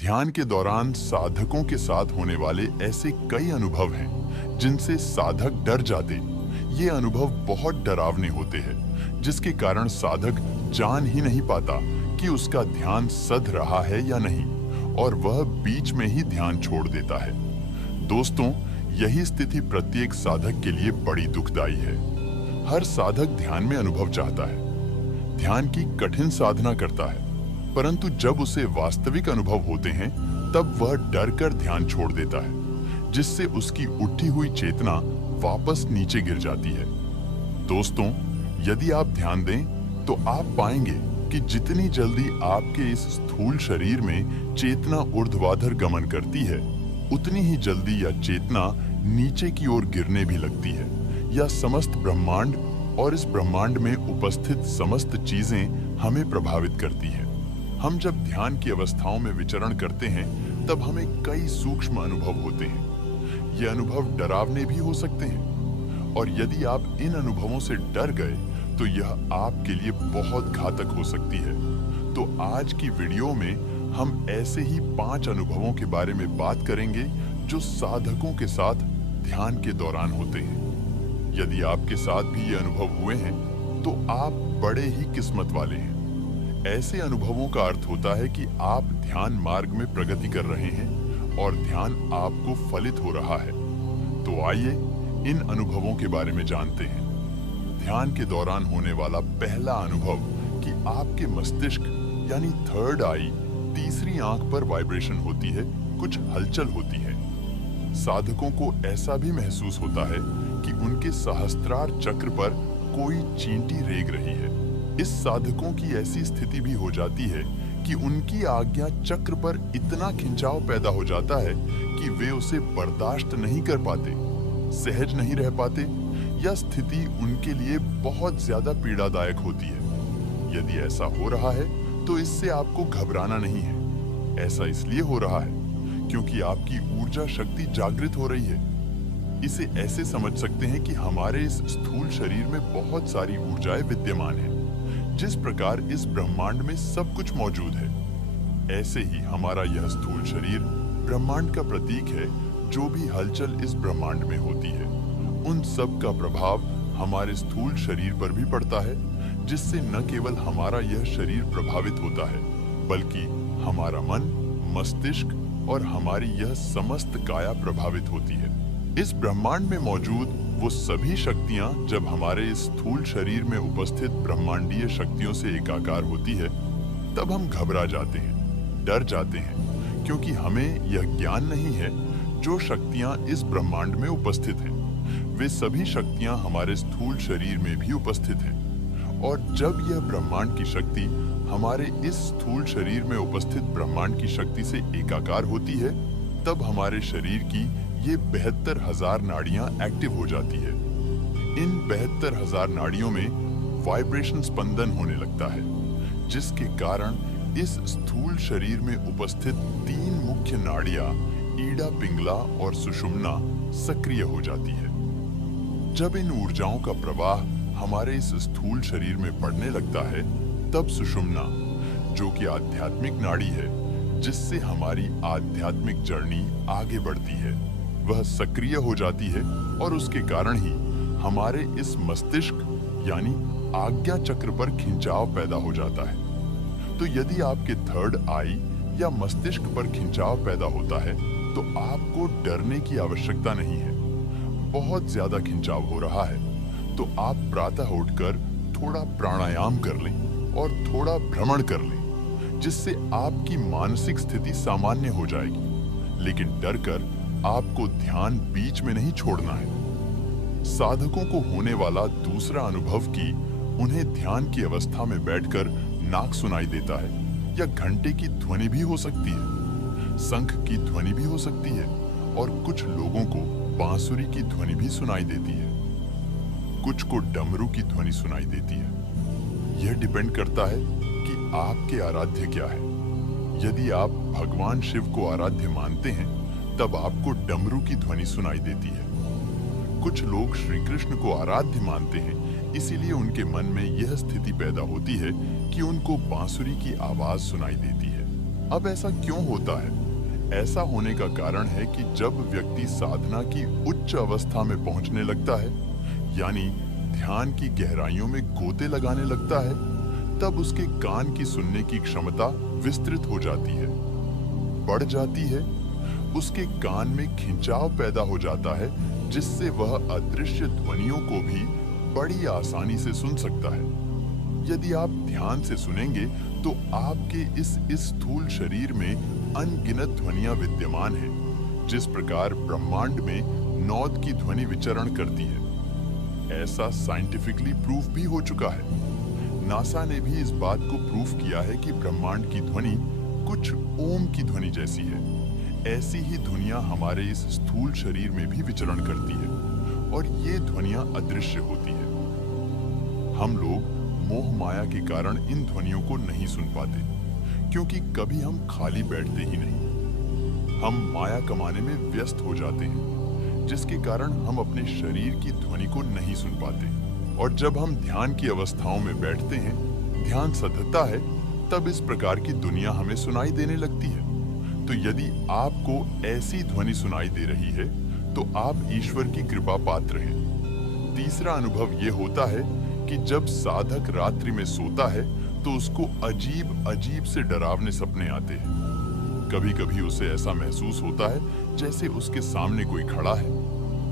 ध्यान के दौरान साधकों के साथ होने वाले ऐसे कई अनुभव हैं जिनसे साधक डर जाते। ये अनुभव बहुत डरावने होते हैं, जिसके कारण साधक जान ही नहीं पाता कि उसका ध्यान सध रहा है या नहीं, और वह बीच में ही ध्यान छोड़ देता है। दोस्तों, यही स्थिति प्रत्येक साधक के लिए बड़ी दुखदाई है। हर साधक ध्यान में अनुभव चाहता है, ध्यान की कठिन साधना करता है, परंतु जब उसे वास्तविक अनुभव होते हैं तब वह डर कर ध्यान छोड़ देता है, जिससे उसकी उठी हुई चेतना वापस नीचे गिर जाती है। दोस्तों, यदि आप ध्यान दें तो आप पाएंगे कि जितनी जल्दी आपके इस स्थूल शरीर में चेतना ऊर्ध्वाधर गमन करती है, उतनी ही जल्दी यह चेतना नीचे की ओर गिरने भी लगती है। यह समस्त ब्रह्मांड और इस ब्रह्मांड में उपस्थित समस्त चीजें हमें प्रभावित करती हैं। हम जब ध्यान की अवस्थाओं में विचरण करते हैं तब हमें कई सूक्ष्म अनुभव होते हैं। ये अनुभव डरावने भी हो सकते हैं, और यदि आप इन अनुभवों से डर गए तो यह आपके लिए बहुत घातक हो सकती है। तो आज की वीडियो में हम ऐसे ही 5 अनुभवों के बारे में बात करेंगे जो साधकों के साथ ध्यान के दौरान होते हैं। यदि आपके साथ भी ये अनुभव हुए हैं तो आप बड़े ही किस्मत वाले हैं। ऐसे अनुभवों का अर्थ होता है कि आप ध्यान मार्ग में प्रगति कर रहे हैं और ध्यान आपको फलित हो रहा है। तो आइए इन अनुभवों के बारे में जानते हैं। ध्यान के दौरान होने वाला पहला अनुभव कि आपके मस्तिष्क यानी थर्ड आई, तीसरी आंख पर वाइब्रेशन होती है, कुछ हलचल होती है। साधकों को ऐसा भी महसूस होता है कि उनके सहस्त्रार चक्र पर कोई चींटी रेंग रही है। इस साधकों की ऐसी स्थिति भी हो जाती है कि उनकी आज्ञा चक्र पर इतना खिंचाव पैदा हो जाता है कि वे उसे बर्दाश्त नहीं कर पाते, सहज नहीं रह पाते। यह स्थिति उनके लिए बहुत ज्यादा पीड़ादायक होती है। यदि ऐसा हो रहा है तो इससे आपको घबराना नहीं है। ऐसा इसलिए हो रहा है क्योंकि आपकी ऊर्जा शक्ति जागृत हो रही है। इसे ऐसे समझ सकते हैं कि हमारे इस स्थूल शरीर में बहुत सारी ऊर्जाएं विद्यमान हैं। जिस प्रकार इस ब्रह्मांड में सब कुछ मौजूद है, ऐसे ही हमारा यह स्थूल शरीर ब्रह्मांड का प्रतीक है। जो भी हलचल इस ब्रह्मांड में होती है, उन सब का प्रभाव हमारे स्थूल शरीर पर भी पड़ता है, जिससे न केवल हमारा यह शरीर प्रभावित होता है, बल्कि हमारा मन, मस्तिष्क और हमारी यह समस्त काया प्रभावित होती है। इस ब्रह्मांड में मौजूद वो सभी शक्तियां जब हमारे इस स्थूल शरीर में उपस्थित ब्रह्मांडीय शक्तियों से एकाकार होती है, तब हम घबरा जाते हैं, डर जाते हैं, क्योंकि हमें यह ज्ञान नहीं है जो शक्तियां इस ब्रह्मांड में उपस्थित हैं, वे सभी शक्तियां हमारे स्थूल शरीर में भी उपस्थित हैं। और जब यह ब्रह्मांड की शक्ति हमारे इस स्थूल शरीर में उपस्थित ब्रह्मांड की शक्ति से एकाकार होती है, तब हमारे शरीर की ये 72,000 नाड़ियां एक्टिव हो जाती है। इन 72,000 नाड़ियों में वाइब्रेशन स्पंदन होने लगता है, जिसके कारण इस स्थूल शरीर में उपस्थित 3 मुख्य नाड़ियां ईडा, पिंगला और सुषुम्ना सक्रिय हो जाती है। जब इन ऊर्जाओं का प्रवाह हमारे इस स्थूल शरीर में पड़ने लगता है, तब सुषुम्ना, जो कि आध्यात्मिक नाड़ी है, जिससे हमारी आध्यात्मिक जर्नी आगे बढ़ती है, वह सक्रिय हो जाती है, और उसके कारण ही हमारे इस मस्तिष्क यानी आज्ञा चक्र पर खिंचाव पैदा हो जाता है। तो यदि आपके थर्ड आई या मस्तिष्क पर खिंचाव पैदा होता है तो आपको डरने की आवश्यकता नहीं है। बहुत ज्यादा खिंचाव हो रहा है तो आप प्रातः उठकर थोड़ा प्राणायाम कर लें और थोड़ा भ्रमण कर लें, जिससे आपकी मानसिक स्थिति सामान्य हो जाएगी। लेकिन डरकर आपको ध्यान बीच में नहीं छोड़ना है। साधकों को होने वाला दूसरा अनुभव कि उन्हें ध्यान की अवस्था में बैठकर नाक सुनाई देता है, या घंटे की ध्वनि भी हो सकती है, शंख की ध्वनि भी हो सकती है, और कुछ लोगों को बांसुरी की ध्वनि भी सुनाई देती है, कुछ को डमरू की ध्वनि सुनाई देती है। यह डिपेंड करता है कि आपके आराध्य क्या है। यदि आप भगवान शिव को आराध्य मानते हैं तब आपको डमरू की ध्वनि सुनाई देती है। कुछ लोग श्री कृष्ण को आराध्य मानते हैं, इसीलिए उनके मन में यह स्थिति पैदा होती है कि उनको बांसुरी की आवाज सुनाई देती है। अब ऐसा क्यों होता है? ऐसा होने का कारण है कि जब व्यक्ति साधना की उच्च अवस्था में पहुंचने लगता है, यानी ध्यान की गहराइयों में गोते लगाने लगता है, तब उसके कान की सुनने की क्षमता विस्तृत हो जाती है, बढ़ जाती है। उसके कान में खिंचाव पैदा हो जाता है, जिससे वह अदृश्य ध्वनियों को भी बड़ी आसानी से सुन सकता है। यदि आप ध्यान से सुनेंगे तो आपके इस स्थूल शरीर में अनगिनत ध्वनियां विद्यमान हैं, जिस प्रकार ब्रह्मांड में नौद की ध्वनि विचरण करती है। ऐसा साइंटिफिकली प्रूफ भी हो चुका है। नासा ने भी इस बात को प्रूफ किया है कि ब्रह्मांड की ध्वनि कुछ ओम की ध्वनि जैसी है। ऐसी ही ध्वनियां हमारे इस स्थूल शरीर में भी विचरण करती है और ये ध्वनियां अदृश्य होती है। हम लोग मोह माया के कारण इन ध्वनियों को नहीं सुन पाते, क्योंकि कभी हम खाली बैठते ही नहीं। हम माया कमाने में व्यस्त हो जाते हैं, जिसके कारण हम अपने शरीर की ध्वनि को नहीं सुन पाते। और जब हम ध्यान की अवस्थाओं में बैठते हैं, ध्यान सधता है, तब इस प्रकार की दुनिया हमें सुनाई देने लगती है। तो यदि आपको ऐसी ध्वनि सुनाई दे रही है, तो आप ईश्वर की कृपा पात्र हैं। तीसरा अनुभव ये होता है कि जब साधक रात्रि में सोता है तो उसको अजीब अजीब से डरावने सपने आते हैं। कभी कभी उसे ऐसा महसूस होता है जैसे उसके सामने कोई खड़ा है,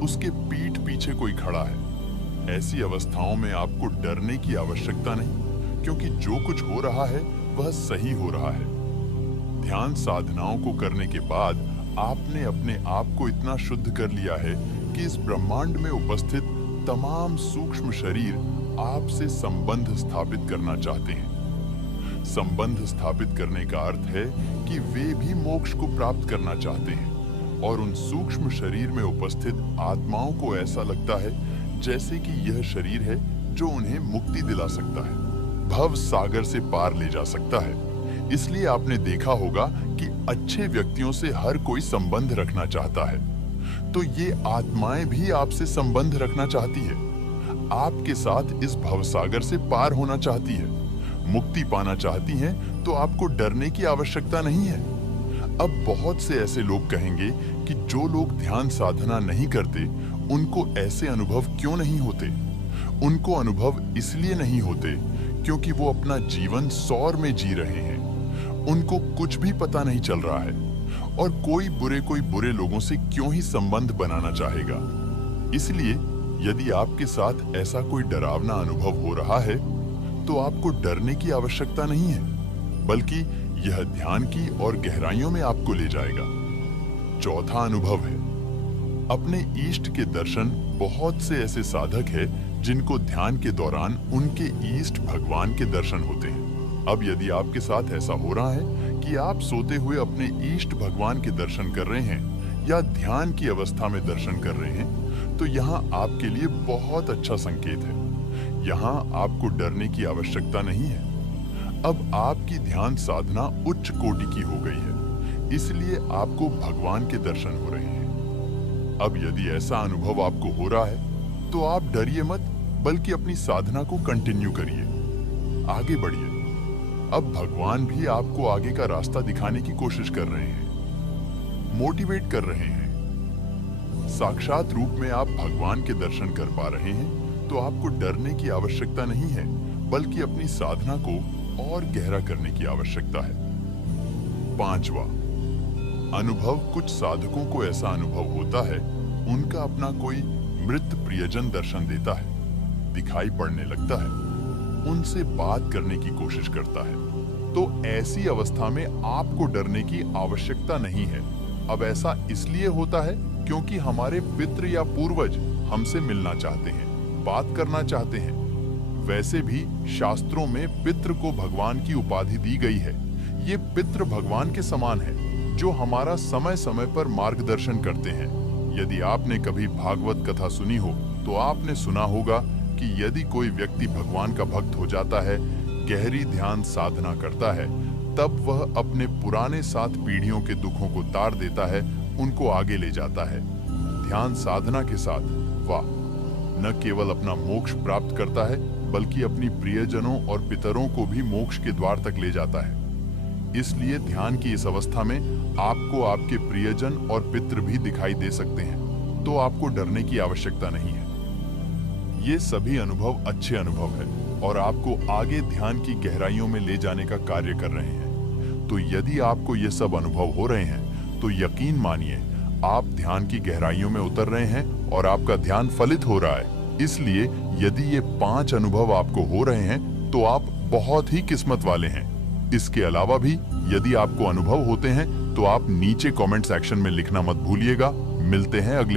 उसके पीठ पीछे कोई खड़ा है। ऐसी अवस्थाओं में आपको डरने की आवश्यकता नहीं, क्योंकि जो कुछ हो रहा है वह सही हो रहा है। ध्यान साधनाओं को करने के बाद आपने अपने आप को इतना शुद्ध कर लिया है कि इस ब्रह्मांड में उपस्थित तमाम सूक्ष्म शरीर आपसे संबंध स्थापित करना चाहते हैं। संबंध स्थापित करने का अर्थ है कि वे भी मोक्ष को प्राप्त करना चाहते हैं, और उन सूक्ष्म शरीर में उपस्थित आत्माओं को ऐसा लगता है जैसे कि यह शरीर है जो उन्हें मुक्ति दिला सकता है, भव सागर से पार ले जा सकता है। इसलिए आपने देखा होगा कि अच्छे व्यक्तियों से हर कोई संबंध रखना चाहता है, तो ये आत्माएं भी आपसे संबंध रखना चाहती है, आपके साथ इस भवसागर से पार होना चाहती है, मुक्ति पाना चाहती हैं, तो आपको डरने की आवश्यकता नहीं है। अब बहुत से ऐसे लोग कहेंगे कि जो लोग ध्यान साधना नहीं करते, उनको ऐसे अनुभव क्यों नहीं होते? उनको अनुभव इसलिए नहीं होते क्योंकि वो अपना जीवन सौर में जी रहे हैं। उनको कुछ भी पता नहीं चल रहा है, और कोई बुरे लोगों से क्यों ही संबंध बनाना चाहेगा। इसलिए यदि आपके साथ ऐसा कोई डरावना अनुभव हो रहा है, तो आपको डरने की आवश्यकता नहीं है, बल्कि यह ध्यान की और गहराइयों में आपको ले जाएगा। चौथा अनुभव है अपने इष्ट के दर्शन। बहुत से ऐसे साधक हैं जिनको ध्यान के दौरान उनके इष्ट भगवान के दर्शन होते हैं। अब यदि आपके साथ ऐसा हो रहा है कि आप सोते हुए अपने इष्ट भगवान के दर्शन कर रहे हैं या ध्यान की अवस्था में दर्शन कर रहे हैं, तो यहाँ आपके लिए बहुत अच्छा संकेत है। यहाँ आपको डरने की आवश्यकता नहीं है। अब आपकी ध्यान साधना उच्च कोटि की हो गई है, इसलिए आपको भगवान के दर्शन हो रहे हैं। अब यदि ऐसा अनुभव आपको हो रहा है, तो आप डरिए मत, बल्कि अपनी साधना को कंटिन्यू करिए, आगे बढ़िए। अब भगवान भी आपको आगे का रास्ता दिखाने की कोशिश कर रहे हैं, मोटिवेट कर रहे हैं। साक्षात रूप में आप भगवान के दर्शन कर पा रहे हैं, तो आपको डरने की आवश्यकता नहीं है, बल्कि अपनी साधना को और गहरा करने की आवश्यकता है। पांचवा अनुभव, कुछ साधकों को ऐसा अनुभव होता है उनका अपना कोई मृत प्रियजन दर्शन देता है, दिखाई पड़ने लगता है, उनसे बात करने की कोशिश करता है। तो ऐसी अवस्था में आपको डरने की आवश्यकता नहीं है। अब ऐसा इसलिए होता है क्योंकि हमारे पितृ या पूर्वज हमसे मिलना चाहते हैं, बात करना चाहते हैं। वैसे भी शास्त्रों में पितृ को भगवान की उपाधि दी गई है। ये पितृ भगवान के समान है, जो हमारा समय समय पर मार्गदर्शन करते हैं। यदि आपने कभी भागवत कथा सुनी हो, तो आपने सुना होगा कि यदि कोई व्यक्ति भगवान का भक्त हो जाता है, गहरी ध्यान साधना करता है, तब वह अपने पुराने 7 पीढ़ियों के दुखों को तार देता है, उनको आगे ले जाता है। ध्यान साधना के साथ वाह, न केवल अपना मोक्ष प्राप्त करता है, बल्कि अपनी प्रियजनों और पितरों को भी मोक्ष के द्वार तक ले जाता है। इसलिए ध्यान की इस अवस्था में आपको आपके प्रियजन और पितृ भी दिखाई दे सकते हैं, तो आपको डरने की आवश्यकता नहीं है। ये सभी अनुभव अच्छे अनुभव है और आपको आगे ध्यान की गहराइयों में ले जाने का कार्य कर रहे हैं। तो यदि आपको ये सब अनुभव हो रहे हैं तो यकीन मानिए आप ध्यान की गहराइयों में उतर रहे हैं और आपका ध्यान फलित हो रहा है। इसलिए यदि ये 5 अनुभव आपको हो रहे हैं तो आप बहुत ही किस्मत वाले हैं। इसके अलावा भी यदि आपको अनुभव होते हैं तो आप नीचे कमेंट सेक्शन में लिखना मत भूलिएगा। मिलते हैं अगले